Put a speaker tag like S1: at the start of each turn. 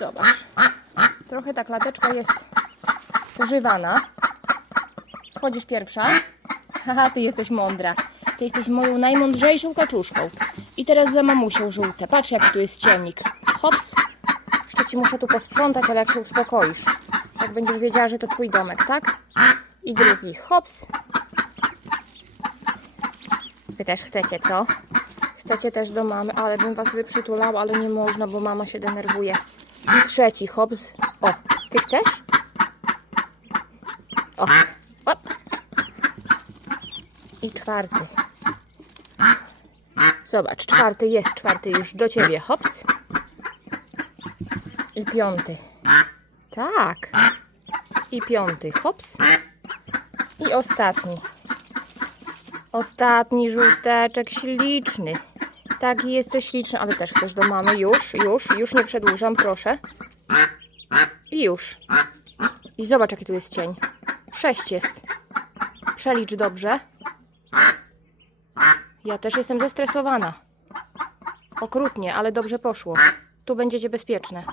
S1: Zobacz. Trochę ta klateczka jest używana. Wchodzisz pierwsza. Haha, ty jesteś mądra. Ty jesteś moją najmądrzejszą kaczuszką. I teraz za mamusią żółte. Patrz, jaki tu jest ciennik. Hops. Jeszcze ci muszę tu posprzątać, ale jak się uspokoisz. Jak będziesz wiedziała, że to twój domek, tak? I drugi. Hops. Wy też chcecie, co? Chcecie też do mamy, ale bym was wyprzytulała, ale nie można, bo mama się denerwuje. I trzeci, hops. O, ty chcesz? O, o. I czwarty. Zobacz, czwarty jest, czwarty już do ciebie, hops. I piąty. Tak. I piąty, hops. I ostatni. Ostatni żółteczek śliczny. Taki jesteś śliczny, ale też chcesz do mamy. Już, już, już nie przedłużam, proszę. I już. I zobacz, jaki tu jest cień. Sześć jest. Przelicz dobrze. Ja też jestem zestresowana. Okrutnie, ale dobrze poszło. Tu będziecie bezpieczne.